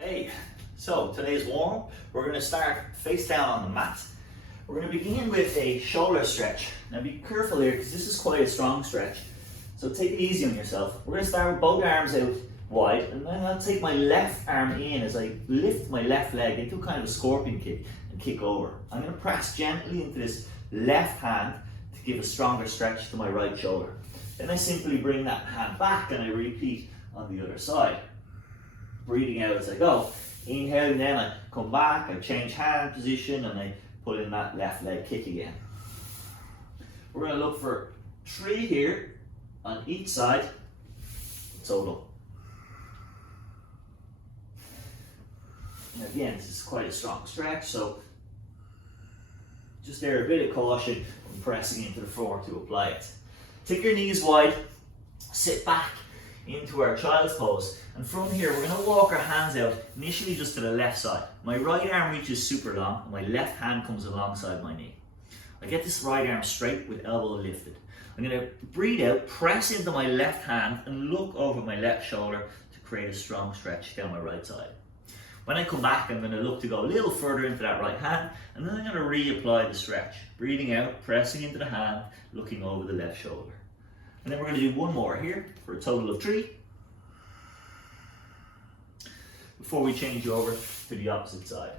Hey, so today's warm. We're going to start face down on the mat. We're going to begin with a shoulder stretch. Now be careful here because this is quite a strong stretch. So take it easy on yourself. We're going to start with both arms out wide, and then I'll take my left arm in as I lift my left leg into kind of a scorpion kick and kick over. I'm going to press gently into this left hand to give a stronger stretch to my right shoulder. Then I simply bring that hand back and I repeat on the other side. Breathing out as I go. Inhale, and then I come back, I change hand position, and I put in that left leg kick again. We're going to look for 3 here on each side, total. And again, this is quite a strong stretch, so just there a bit of caution when pressing into the floor to apply it. Take your knees wide, sit back into our child's pose, and from here we're going to walk our hands out initially just to the left side. My right arm reaches super long and my left hand comes alongside my knee. I get this right arm straight with elbow lifted. I'm going to breathe out, press into my left hand and look over my left shoulder to create a strong stretch down my right side. When I come back, I'm going to look to go a little further into that right hand, and then I'm going to reapply the stretch. Breathing out, pressing into the hand, looking over the left shoulder. And then we're going to do one more here for a total of 3. Before we change over to the opposite side.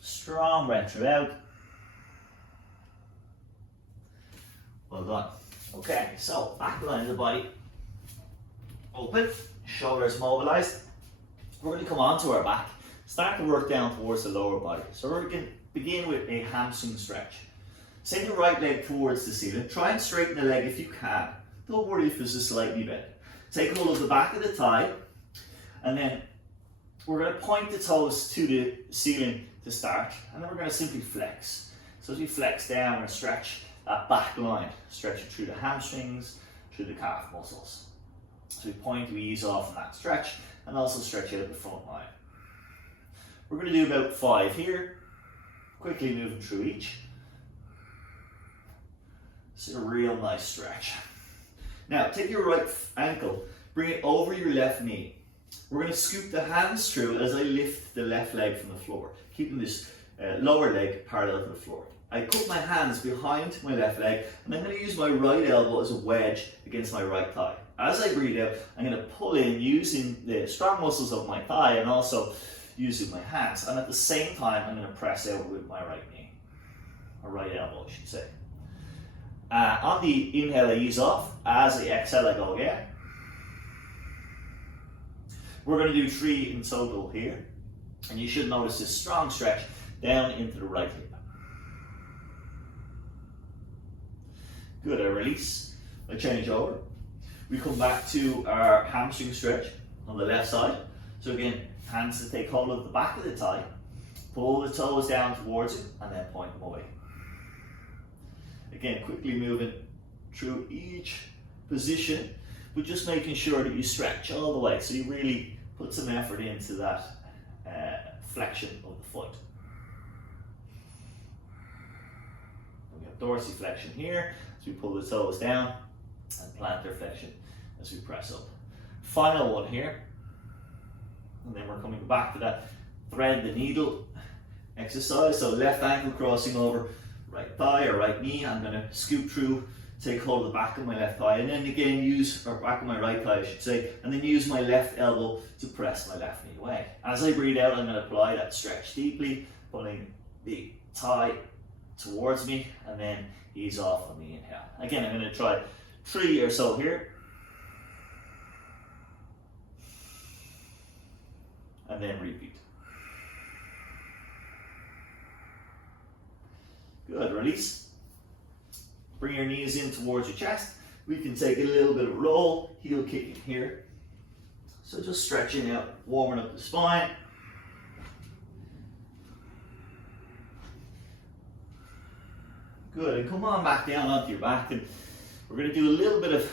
Strong breath throughout. Well done. Okay, so back line of the body. Open, shoulders mobilized. We're going to come onto our back. Start to work down towards the lower body. So we're going to begin with a hamstring stretch. Send your right leg towards the ceiling. Try and straighten the leg if you can. Don't worry if this is slightly bent. Take hold of the back of the thigh, and then we're going to point the toes to the ceiling to start, and then we're going to simply flex. So as we flex down, we're going to stretch that back line. Stretch it through the hamstrings, through the calf muscles. So we point, we ease off in that stretch, and also stretch out the front line. We're going to do about 5 here. Quickly moving through each. It's a real nice stretch. Now take your right ankle, bring it over your left knee. We're going to scoop the hands through as I lift the left leg from the floor, keeping this lower leg parallel to the floor. I put my hands behind my left leg, and I'm going to use my right elbow as a wedge against my right thigh. As I breathe out, I'm going to pull in using the strong muscles of my thigh and also using my hands, and at the same time I'm going to press out with my right knee, or right elbow I should say. On the inhale I ease off, as I exhale I go again. We're going to do 3 in total here, and you should notice this strong stretch down into the right hip. Good, I release, I change over. We come back to our hamstring stretch on the left side. So again, hands to take hold of the back of the thigh, pull the toes down towards it, and then point them away. Again, quickly moving through each position, but just making sure that you stretch all the way, so you really put some effort into that flexion of the foot. We have dorsiflexion here, as we pull the toes down, and plantar flexion as we press up. Final one here. And then we're coming back to that thread the needle exercise. So left ankle crossing over right thigh or right knee. I'm going to scoop through, take hold of the back of my left thigh, and then again use, or back of my right thigh I should say, and then use my left elbow to press my left knee away. As I breathe out, I'm going to apply that stretch deeply, pulling the thigh towards me, and then ease off on the inhale. Again, I'm going to try 3 or so here. And then repeat. Good, release. Bring your knees in towards your chest. We can take a little bit of roll, heel kicking here. So just stretching out, warming up the spine. Good, and come on back down onto your back, and we're going to do a little bit of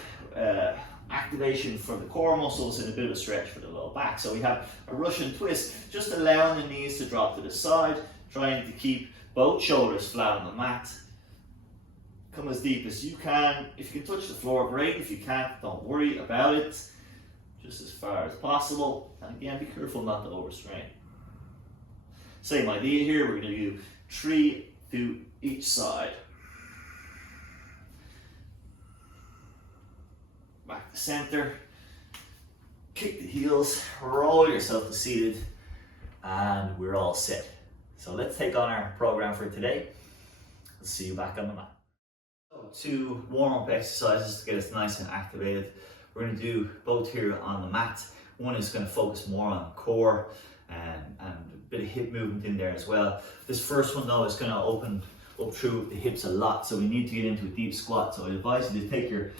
activation for the core muscles and a bit of a stretch for the low back. So we have a Russian twist, just allowing the knees to drop to the side, trying to keep both shoulders flat on the mat. Come as deep as you can. If you can touch the floor, great. If you can't, don't worry about it. Just as far as possible. And again, be careful not to overstrain. Same idea here. We're going to do 3 through each side. Back to center. Kick the heels. Roll yourself to seated. And we're all set. So let's take on our program for today. Let's see you back on the mat. 2 warm-up exercises to get us nice and activated. We're going to do both here on the mat. One is going to focus more on core and a bit of hip movement in there as well. This first one though is going to open up through the hips a lot, so we need to get into a deep squat. So I advise you to take your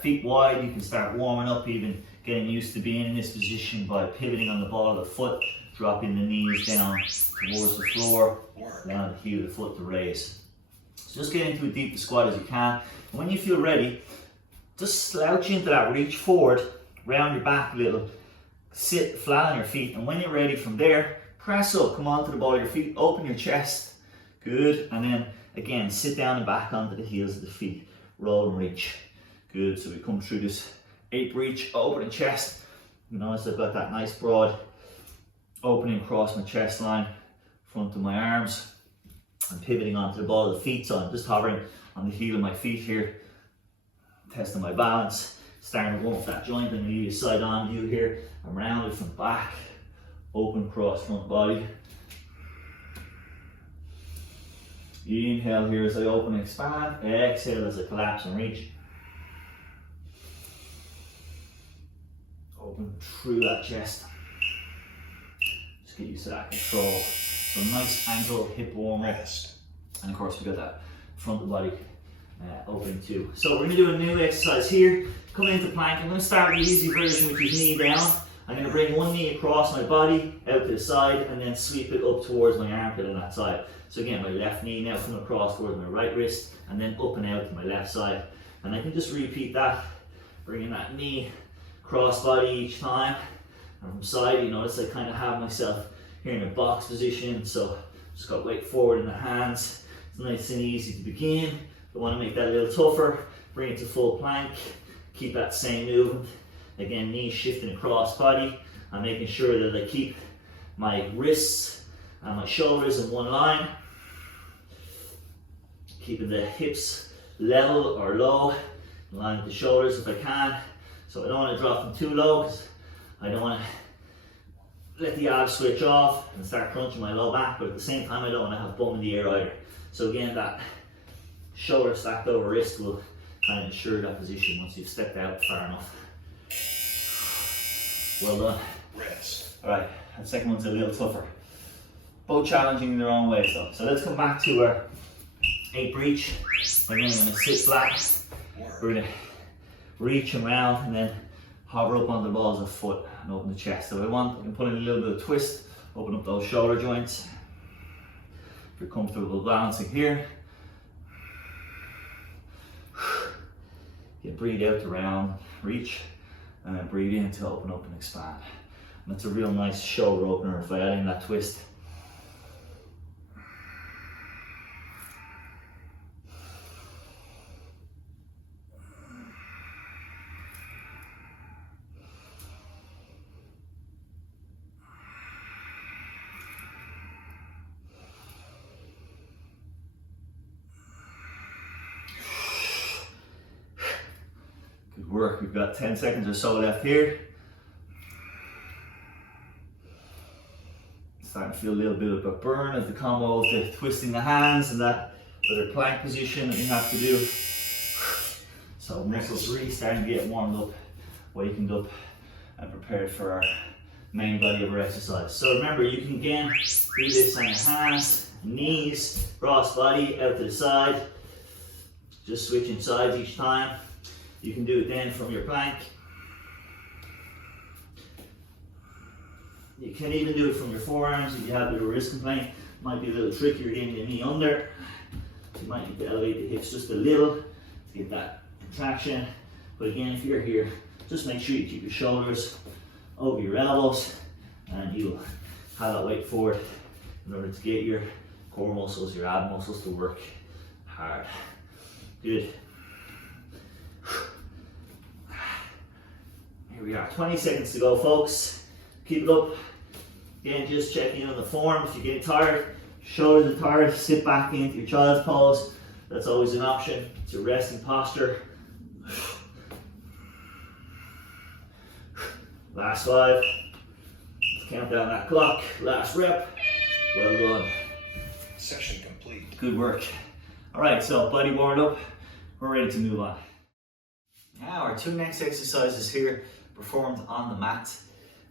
feet wide. You can start warming up, even getting used to being in this position by pivoting on the ball of the foot, dropping the knees down towards the floor, down the heel of the foot to raise. So just get into a deep squat as you can. And when you feel ready, just slouch into that, reach forward, round your back a little, sit flat on your feet, and when you're ready from there, press up, come onto the ball of your feet, open your chest, good, and then again, sit down and back onto the heels of the feet, roll and reach, good. So we come through this 8 reach, open the chest. You notice I've got that nice broad opening across my chest line, front of my arms. I'm pivoting onto the ball of the feet, so I'm just hovering on the heel of my feet here, testing my balance, starting to warm up that joint. I'm going to give you a side on view here. I'm rounded from the back, open across front body. Inhale here as I open and expand, exhale as I collapse and reach. Open through that chest. Just get used to that control. So nice ankle, hip warm up. And of course we got that front of the body opening too. So we're going to do a new exercise here. Coming into plank, I'm going to start with the easy version, which is knee down. I'm going to bring one knee across my body, out to the side, and then sweep it up towards my armpit on that side. So again, my left knee now coming across towards my right wrist, and then up and out to my left side. And I can just repeat that, bringing that knee cross body each time. And from side, you notice I kind of have myself here in a box position, so just got weight forward in the hands. It's nice and easy to begin. If you want to make that a little tougher, bring it to full plank. Keep that same movement. Again, knees shifting across body. I'm making sure that I keep my wrists and my shoulders in one line. Keeping the hips level or low, in line with the shoulders if I can. So I don't want to drop them too low, because I don't want to let the abs switch off and start crunching my low back, but at the same time I don't want to have bum in the air either. So again, that shoulder stacked over wrist will kind of ensure that position once you've stepped out far enough. Well done. Rest. Alright, that second one's a little tougher. Both challenging in their own ways though. So let's come back to our 8 reach. Again, I'm going to sit flat. We're going to reach and round and then hover up on the balls of the foot and open the chest. So if I want, I can put in a little bit of twist, open up those shoulder joints. If you're comfortable balancing here, you breathe out to round, reach, and then breathe in to open up and expand. And that's a real nice shoulder opener if I add in that twist. Good work. We've got 10 seconds or so left here. Starting to feel a little bit of a burn as the combo of the twisting the hands and that other plank position that you have to do. So muscles really starting to get warmed up, wakened up and prepared for our main body of our exercise. So remember, you can again do this on your hands, knees, cross body, out to the side. Just switching sides each time. You can do it then from your plank. You can even do it from your forearms if you have a bit of a wrist complaint. Might be a little trickier getting the knee under. You might need to elevate the hips just a little to get that contraction. But again, if you're here, Just make sure you keep your shoulders over your elbows, and you'll have that weight forward in order to get your core muscles, your ab muscles to work hard. Good. Here we are, 20 seconds to go, folks. Keep it up. Again, just checking on the form. If you're getting tired, shoulders are tired, sit back into your child's pose. That's always an option. It's your resting posture. Last 5. Let's count down that clock. Last rep. Well done. Session complete. Good work. All right, so body warmed up. We're ready to move on. Now our 2 next exercises here performed on the mat.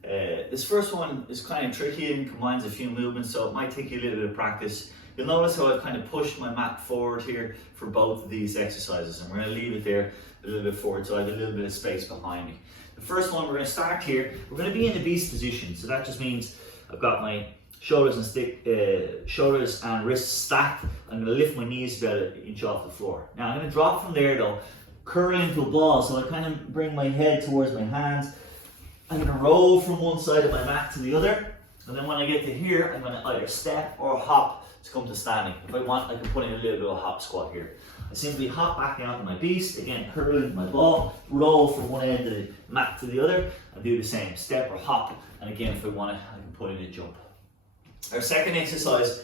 This first one is kind of tricky and combines a few movements, so it might take you a little bit of practice. You'll notice how I've kind of pushed my mat forward here for both of these exercises, and we're going to leave it there a little bit forward so I have a little bit of space behind me. The first one, we're going to start here. We're going to be in the beast position, so that just means I've got my shoulders and wrists stacked. I'm going to lift my knees about an inch off the floor. Now I'm going to drop from there though, curl into a ball, so I kind of bring my head towards my hands. I'm going to roll from one side of my mat to the other, and then when I get to here, I'm going to either step or hop to come to standing. If I want, I can put in a little bit of a hop squat here. I simply hop back down to my beast, again curl into my ball, roll from one end of the mat to the other, and do the same, step or hop, and again if I want it, I can put in a jump. Our second exercise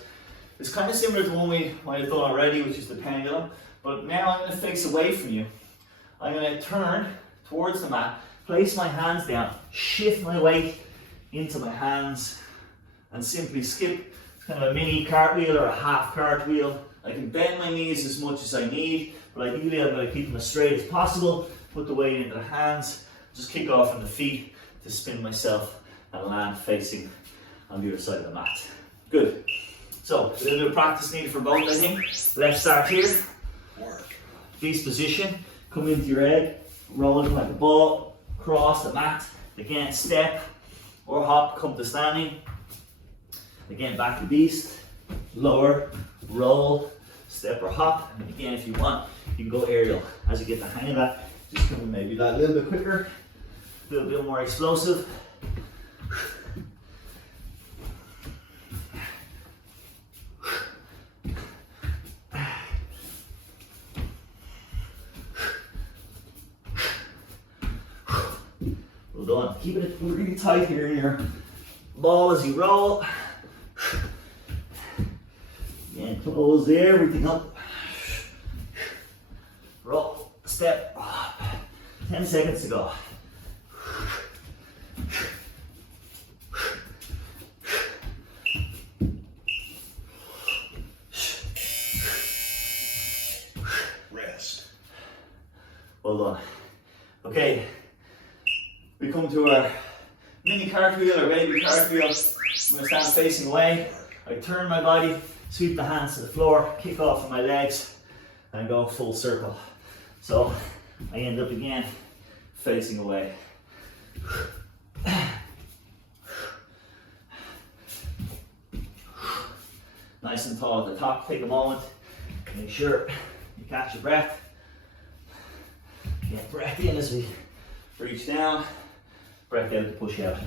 is kind of similar to one we might have done already, which is the pendulum, but now I'm going to face away from you. I'm going to turn towards the mat, place my hands down, shift my weight into my hands, and simply skip. It's kind of a mini cartwheel or a half cartwheel. I can bend my knees as much as I need, but ideally I'm going to keep them as straight as possible. Put the weight into the hands, just kick off on the feet to spin myself and land facing on the other side of the mat. Good. So, a little bit of practice needed for both, I think. Let's start here. Work. Beast position, come into your egg, roll it like a ball, cross the mat, again step or hop, come to standing. Again back to beast, lower, roll, step or hop, and again if you want, you can go aerial. As you get the hang of that, just come maybe that a little bit quicker, a little bit more explosive. Well done. Keeping it really tight here in your ball as you roll. And close everything up. Roll, step, 10 seconds to go. Rest. Well done. Okay, we come to our mini cartwheel or baby cartwheel. I'm going to stand facing away. I turn my body, sweep the hands to the floor, kick off of my legs, and go full circle. So I end up again facing away. Nice and tall at the top. Take a moment, make sure you catch your breath. Get breath in as we reach down, breath out to push out.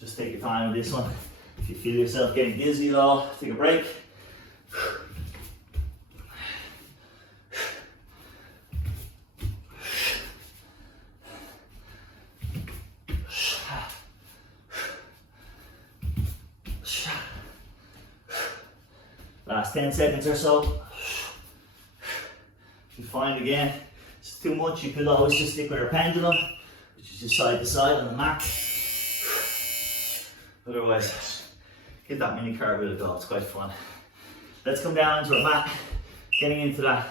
Just take your time with this one. If you feel yourself getting dizzy at all, take a break. Last 10 seconds or so. If you find again it's too much, you could always just stick with our pendulum, which is just side to side on the mat. Otherwise, get that mini cartwheel go, it's quite fun. Let's come down into our mat, getting into that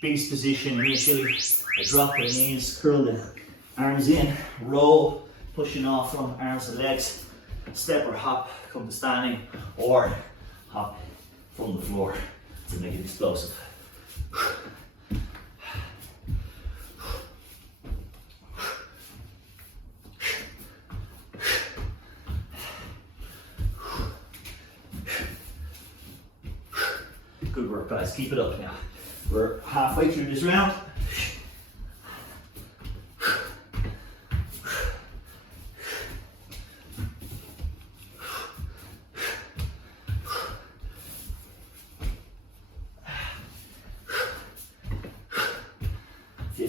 beast position initially. I drop the knees, curl the arms in, roll, pushing off from arms and legs, step or hop, come to standing, or hop from the floor to make it explosive. Good work, guys. Keep it up now. We're halfway through this round.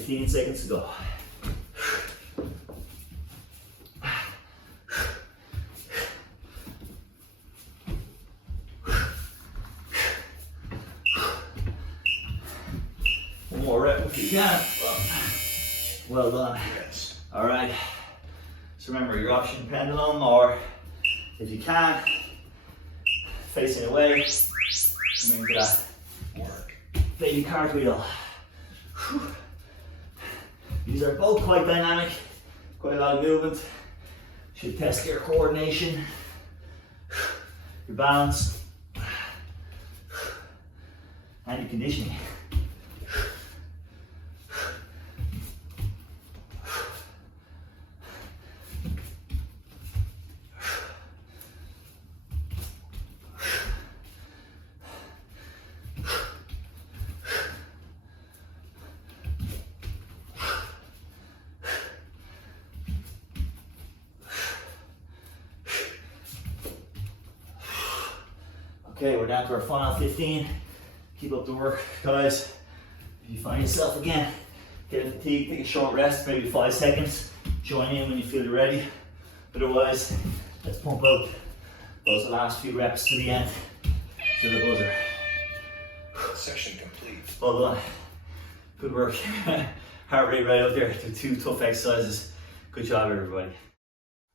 15 seconds to go. One more rep if you can. Well done. Rest. All right. So remember your option pendulum, or if you can, facing away, come into that Work. baby cartwheel. Whew. These are both quite dynamic, quite a lot of movement. Should test your coordination, your balance, and your conditioning. Okay, we're down to our final 15. Keep up the work, guys. If you find yourself again getting fatigued, take a short rest, maybe 5 seconds. Join in when you feel you're ready. Otherwise, let's pump out those last few reps to the end, to the buzzer. Session complete. Well done. Good work. Heart rate right up there. The 2 tough exercises. Good job, everybody.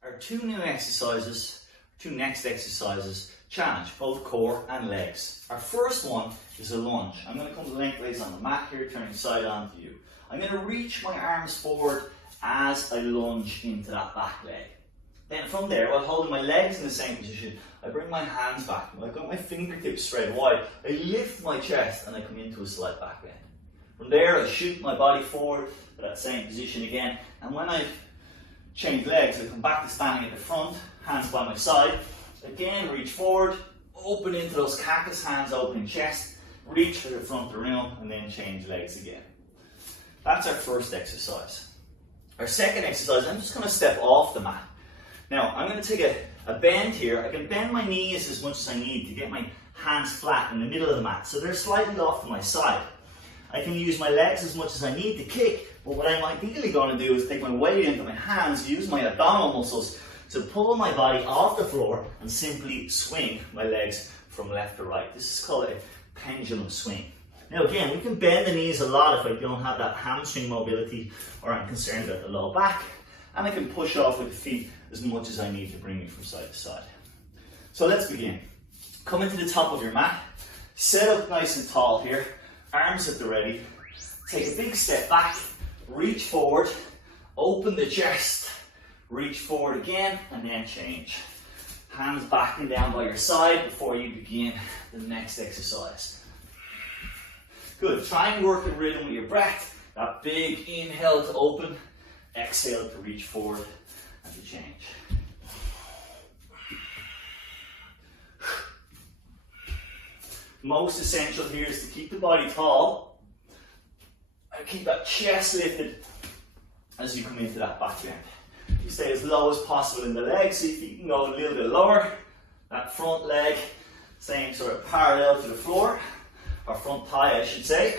Our 2 new exercises, 2 next exercises, challenge both core and legs. Our first one is a lunge. I'm going to come lengthways on the mat here, turning side on to you. I'm going to reach my arms forward as I lunge into that back leg. Then from there, while holding my legs in the same position, I bring my hands back. I've got my fingertips spread wide. I lift my chest and I come into a slight back bend. From there, I shoot my body forward to that same position again. And when I change legs, I come back to standing at the front, hands by my side. Again, reach forward, open into those cactus, hands open chest, reach for the front of the room, and then change legs again. That's our first exercise. Our second exercise, I'm just going to step off the mat. Now, I'm going to take a bend here. I can bend my knees as much as I need to get my hands flat in the middle of the mat, so they're slightly off to my side. I can use my legs as much as I need to kick, but what I'm ideally going to do is take my weight into my hands, use my abdominal muscles to pull my body off the floor and simply swing my legs from left to right. This is called a pendulum swing. Now again, we can bend the knees a lot if I don't have that hamstring mobility or I'm concerned about the low back. And I can push off with the feet as much as I need to bring me from side to side. So let's begin. Come into the top of your mat, set up nice and tall here, arms at the ready. Take a big step back, reach forward, open the chest, reach forward again, and then change. Hands back and down by your side before you begin the next exercise. Good, try and work the rhythm with your breath. That big inhale to open, exhale to reach forward and to change. Most essential here is to keep the body tall and keep that chest lifted as you come into that back bend. You stay as low as possible in the legs, see if you can go a little bit lower. That front leg staying sort of parallel to the floor, or front thigh I should say.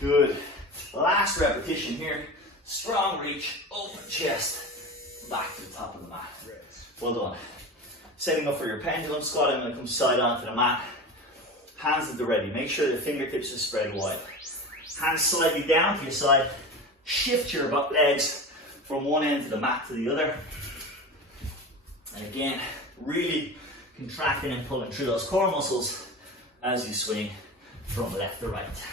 Good. Last repetition here. Strong reach, open chest, back to the top of the mat. Well done. Setting up for your pendulum squat, I'm going to come side onto the mat. Hands at the ready. Make sure the fingertips are spread wide. Hands slightly down to your side. Shift your legs from one end of the mat to the other. And again, really contracting and pulling through those core muscles as you swing from left to right.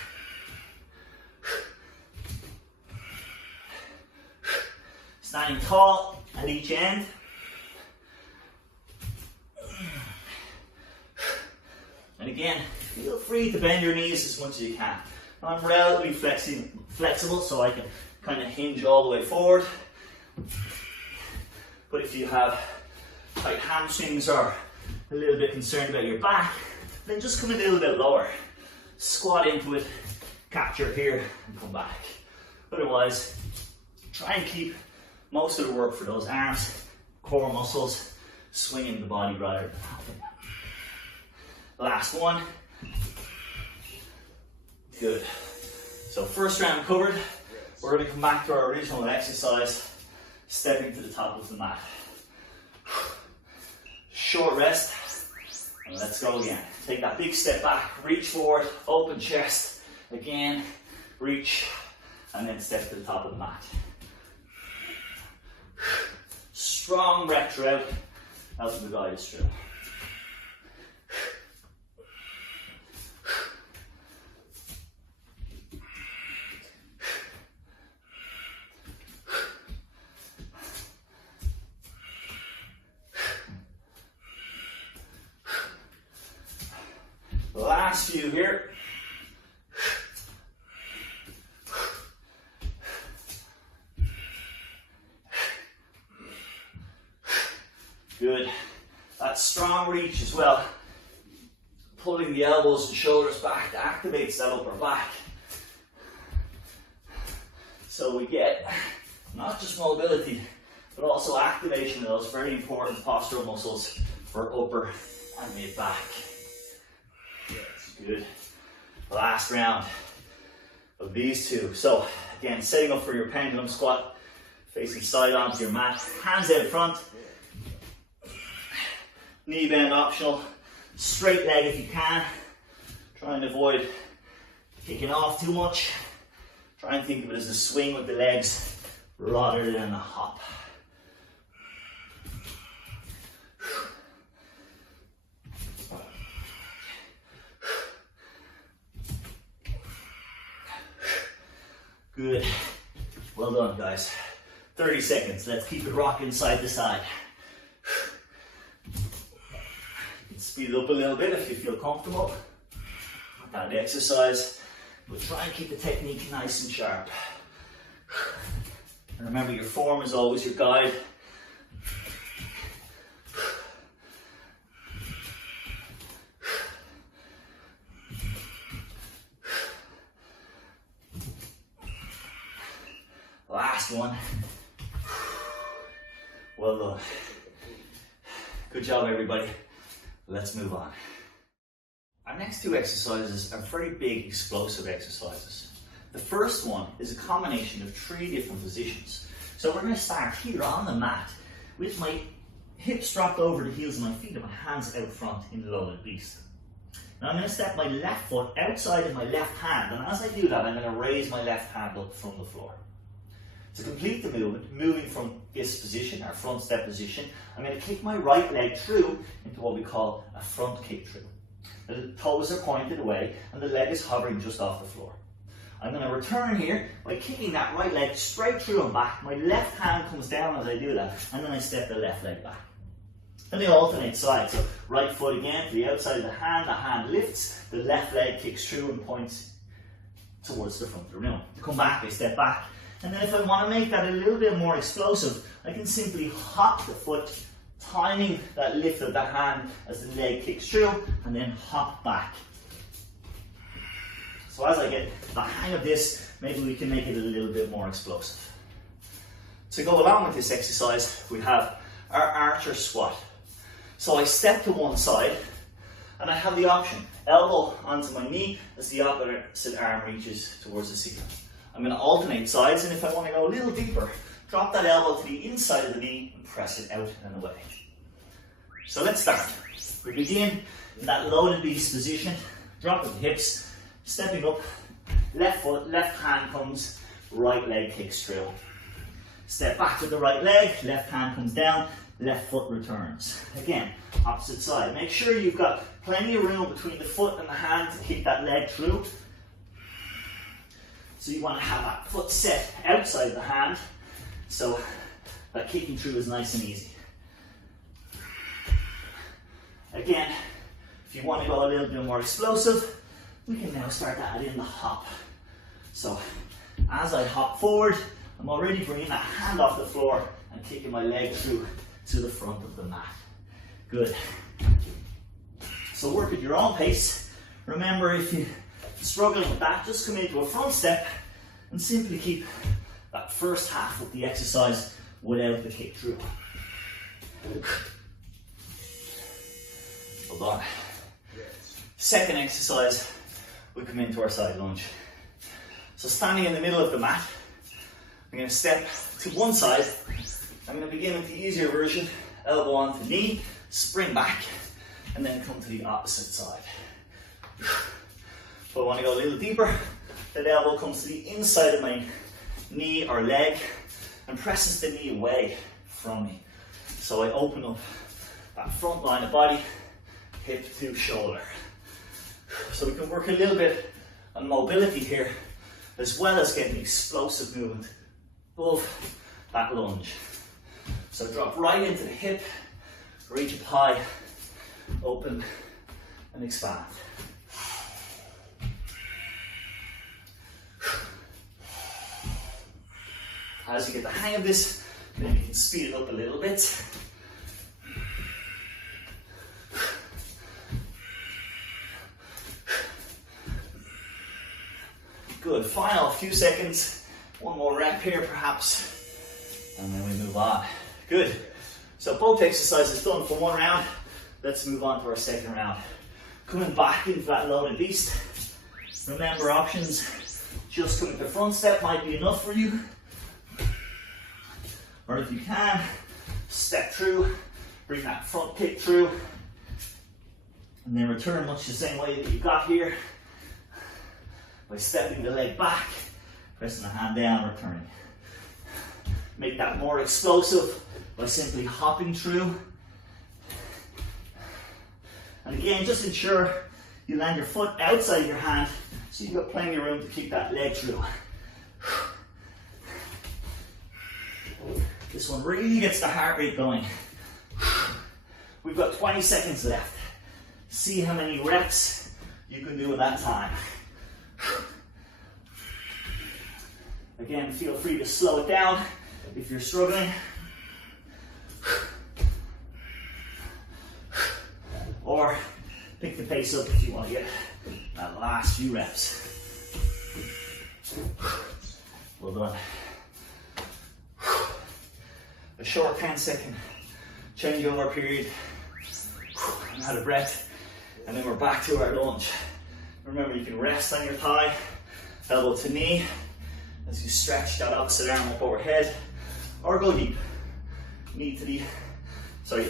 Standing tall at each end. And again, feel free to bend your knees as much as you can. I'm relatively flexible, so I can kind of hinge all the way forward. But if you have tight hamstrings or a little bit concerned about your back, then just come in a little bit lower. Squat into it, capture here, and come back. Otherwise, try and keep most of the work for those arms, core muscles, swinging the body rather than hopping. Last one. Good. So first round covered. We're going to come back to our original exercise, stepping to the top of the mat. Short rest, and let's go again. Take that big step back, reach forward, open chest, again, reach, and then step to the top of the mat. Strong breath throughout, helping to guide us through. Last few here. Good. That strong reach as well. Pulling the elbows and shoulders back activates that upper back. So we get not just mobility, but also activation of those very important postural muscles for upper and mid back. Good. Last round of these two. So again, setting up for your pendulum squat, facing side onto your mat, hands out front, knee bend optional, straight leg if you can. Try and avoid kicking off too much. Try and think of it as a swing with the legs rather than a hop. Good. Well done, guys. 30 seconds. Let's keep it rocking side to side. You can speed it up a little bit if you feel comfortable with that exercise, but try and keep the technique nice and sharp. And remember, your form is always your guide. Last one. Well done. Good job, everybody. Let's move on. Our next two exercises are very big, explosive exercises. The first one is a combination of 3 different positions. So we're going to start here on the mat with my hips dropped over the heels of my feet and my hands out front in loaded beast. Now I'm going to step my left foot outside of my left hand, and as I do that, I'm going to raise my left hand up from the floor. To complete the movement, moving from this position, our front step position, I'm going to kick my right leg through into what we call a front kick through. The toes are pointed away and the leg is hovering just off the floor. I'm going to return here by kicking that right leg straight through and back. My left hand comes down as I do that, and then I step the left leg back. Then they alternate sides. So right foot again to the outside of the hand lifts, the left leg kicks through and points towards the front of the room. To come back, I step back. And then if I want to make that a little bit more explosive, I can simply hop the foot, timing that lift of the hand as the leg kicks through, and then hop back. So as I get the hang of this, maybe we can make it a little bit more explosive. To go along with this exercise, we have our archer squat. So I step to one side, and I have the option, elbow onto my knee as the opposite arm reaches towards the ceiling. I'm going to alternate sides, and if I want to go a little deeper, drop that elbow to the inside of the knee and press it out and away. So let's start. We begin in that loaded beast position, dropping the hips, stepping up, left foot, left hand comes, right leg kicks through. Step back with the right leg, left hand comes down, left foot returns. Again, opposite side. Make sure you've got plenty of room between the foot and the hand to keep that leg through. So you want to have that foot set outside the hand, so that kicking through is nice and easy. Again, if you want to go a little bit more explosive, we can now start to add in the hop. So as I hop forward, I'm already bringing that hand off the floor and kicking my leg through to the front of the mat. Good. So work at your own pace. Remember, if you're struggling with that, just come into a front step and simply keep that first half of the exercise without the kick through. Hold on. Second exercise, we come into our side lunge. So standing in the middle of the mat, I'm going to step to one side. I'm going to begin with the easier version, elbow onto knee, spring back, and then come to the opposite side. If I want to go a little deeper, that elbow comes to the inside of my knee or leg and presses the knee away from me. So I open up that front line of body, hip to shoulder. So we can work a little bit on mobility here, as well as getting explosive movement above that lunge. So drop right into the hip, reach up high, open and expand. As you get the hang of this, maybe you can speed it up a little bit. Good, final few seconds. One more rep here perhaps, and then we move on. Good, so both exercises done for one round. Let's move on to our second round. Coming back into that loaded beast. Remember, options, just coming to the front step might be enough for you. Or if you can, step through, bring that front kick through, and then return much the same way that you got here, by stepping the leg back, pressing the hand down, returning. Make that more explosive by simply hopping through. And again, just ensure you land your foot outside your hand so you've got plenty of room to keep that leg through. This one really gets the heart rate going. We've got 20 seconds left. See how many reps you can do in that time. Again, feel free to slow it down if you're struggling. Or pick the pace up if you want to get that last few reps. Well done. A short 10-second changeover period. I'm out of breath. And then we're back to our lunge. Remember, you can rest on your thigh, elbow to knee, as you stretch that opposite arm up overhead, or go deep. Knee to the,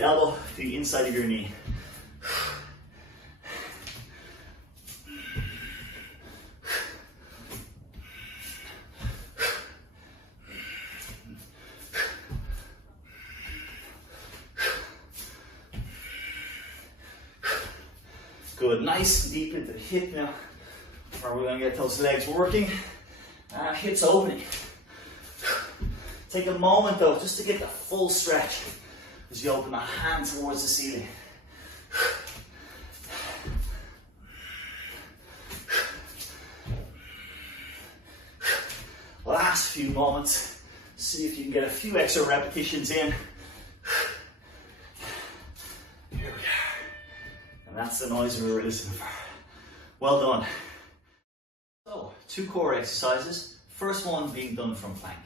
elbow to the inside of your knee. Good, nice and deep into the hip now, where we're going to get those legs working, and hips opening. Take a moment though, just to get the full stretch as you open the hand towards the ceiling. Last few moments, see if you can get a few extra repetitions in. Here we are. And that's the noise we were listening for. Well done. So, 2 core exercises. First one being done from plank.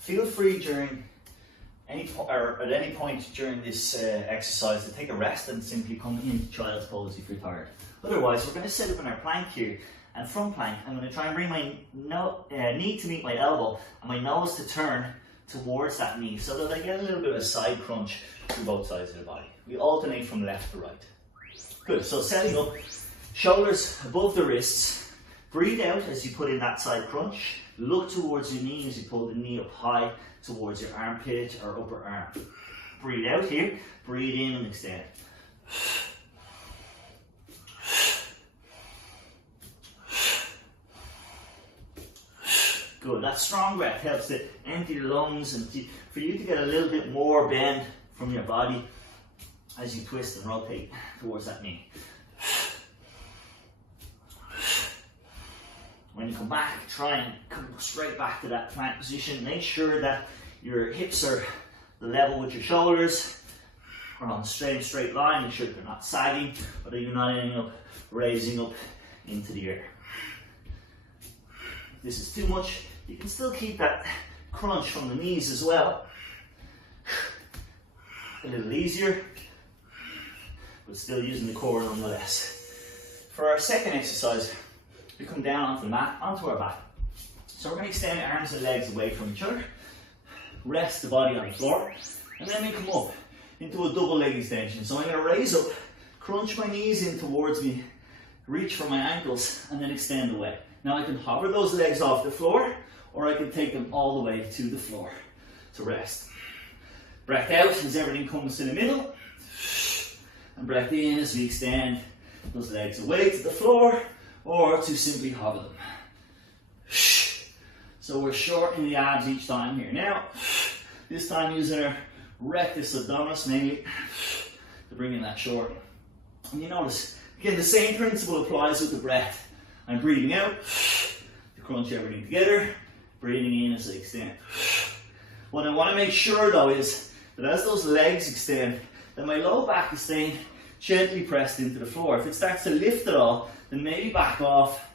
Feel free during at any point during this exercise to take a rest and simply come into child's pose if you're tired. Otherwise, we're going to set up in our plank here, and from plank, I'm going to try and bring my knee to meet my elbow and my nose to turn towards that knee so that I get a little bit of a side crunch to both sides of the body. We alternate from left to right. Good, so setting up, shoulders above the wrists, breathe out as you put in that side crunch, look towards your knee as you pull the knee up high towards your armpit or upper arm. Breathe out here, breathe in and extend. Good, that strong breath helps to empty your lungs and for you to get a little bit more bend from your body as you twist and rotate towards that knee. When you come back, try and come straight back to that plank position. Make sure that your hips are level with your shoulders, or on the straight line. Make sure they're not sagging, or that you're not ending up raising up into the air. If this is too much, you can still keep that crunch from the knees as well. A little easier, but still using the core nonetheless. For our second exercise, we come down onto the mat, onto our back. So we're going to extend our arms and legs away from each other, rest the body on the floor, and then we come up into a double leg extension. So I'm going to raise up, crunch my knees in towards me, reach for my ankles, and then extend away. Now I can hover those legs off the floor, or I can take them all the way to the floor to rest. Breath out as everything comes to the middle, and breath in as we extend those legs away to the floor, or to simply hover them. So we're shortening the abs each time here. Now, this time using our rectus abdominis mainly to bring in that short. And you notice, again, the same principle applies with the breath. I'm breathing out to crunch everything together, breathing in as I extend. What I want to make sure though is that as those legs extend, that my low back is staying gently pressed into the floor. If it starts to lift at all, then maybe back off.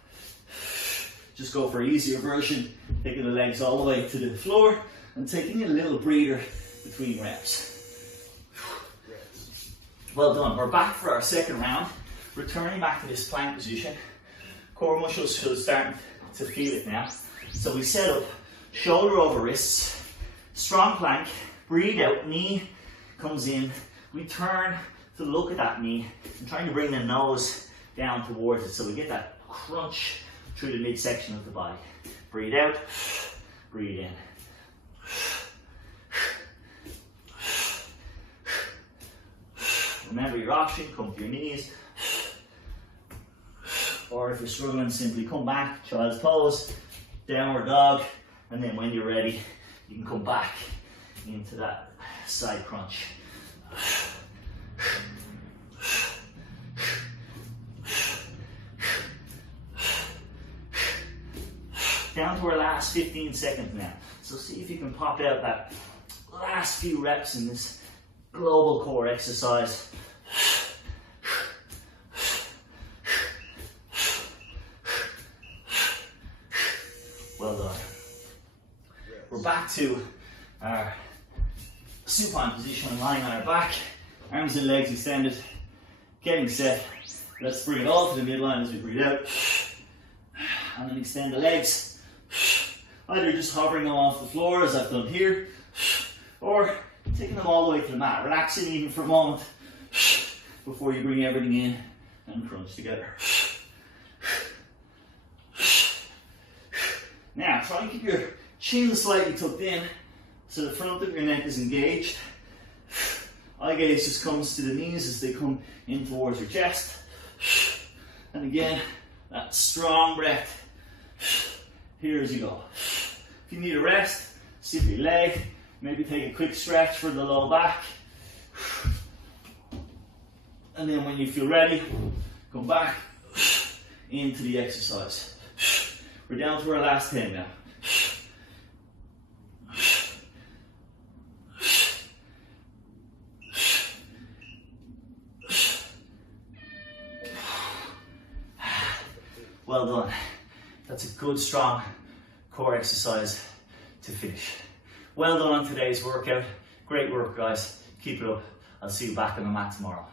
Just go for an easier version, taking the legs all the way to the floor and taking a little breather between reps. Well done. We're back for our second round. Returning back to this plank position. Core muscles should start to feel it now. So we set up shoulder over wrists, strong plank, breathe out, knee comes in. We turn to look at that knee and trying to bring the nose down towards it so we get that crunch through the midsection of the body. Breathe out, breathe in. Remember your option, come to your knees. Or if you're struggling, simply come back, child's pose, downward dog, and then when you're ready, you can come back into that side crunch. Down to our last 15 seconds now. So see if you can pop out that last few reps in this global core exercise. Well done. We're back to our supine position, lying on our back, arms and legs extended, getting set. Let's bring it all to the midline as we breathe out. And then extend the legs. Either just hovering them off the floor as I've done here, or taking them all the way to the mat, relaxing even for a moment before you bring everything in and crunch together. Now try and keep your chin slightly tucked in so the front of your neck is engaged. Eye gaze just comes to the knees as they come in towards your chest. And again, that strong breath here as you go. If you need a rest, sit your leg, maybe take a quick stretch for the low back. And then when you feel ready, come back into the exercise. We're down to our last 10 now. Well done. That's a good, strong core exercise to finish. Well done on today's workout. Great work, guys. Keep it up. I'll see you back on the mat tomorrow.